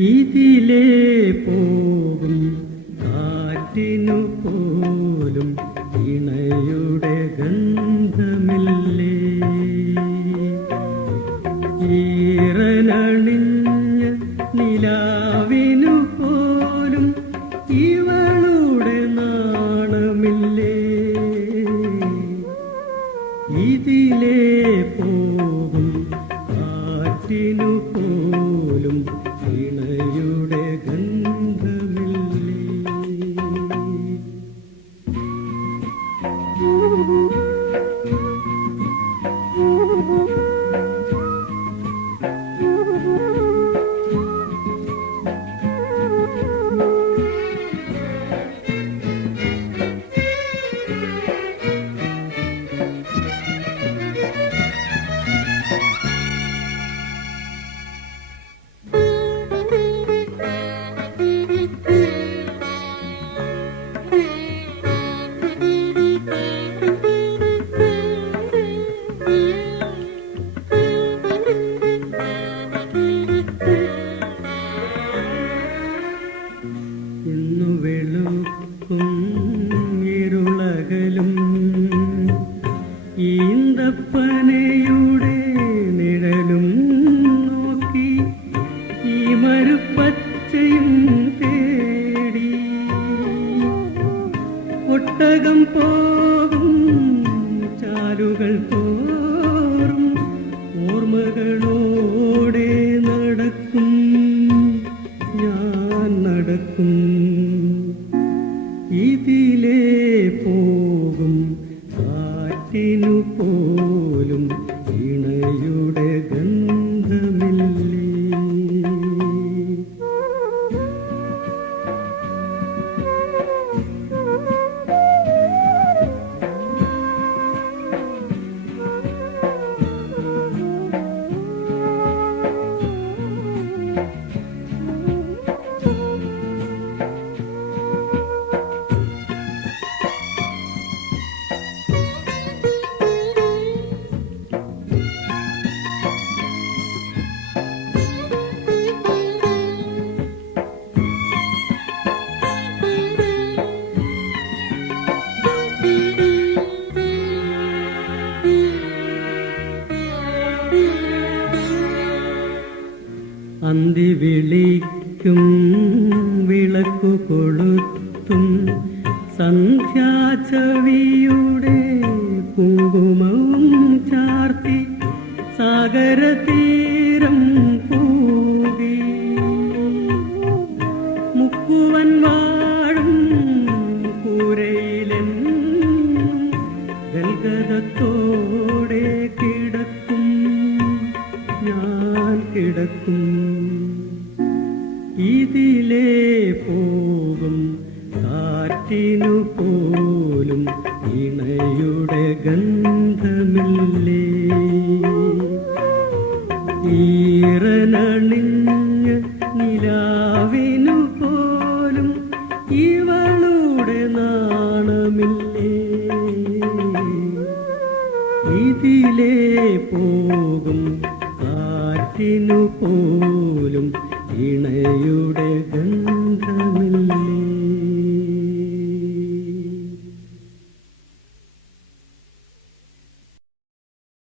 ഇതിലേ പോകും കാറ്റിനു പോലും ഇണയുടെ ഗന്ധമില്ലേ? ഈറനണിഞ്ഞ കാറ്റിനു പോലും ഇണയുടെ ഗന്ധമില്ലേ? ഇന്നു വെളുക്കും ഇരുളകലും പോകും ചാലുകൾ തോറും ഓർമ്മകളോടെ കാറ്റിനു അന്തി വിളിക്കും വിളക്കു കൊളുത്തും സന്ധ്യാചവിയുടെ ഇതിലേ പോകും കാറ്റിനു പോലും ഇണയുടെ ഗന്ധമില്ലേ? ഈറനണിഞ്ഞ നിലാവിനു പോലും ഇവളുടെ നാണമില്ലേ? ഇതിലേ പോകും കാറ്റിനു പോലും ഇണയുടെ ഗന്ധ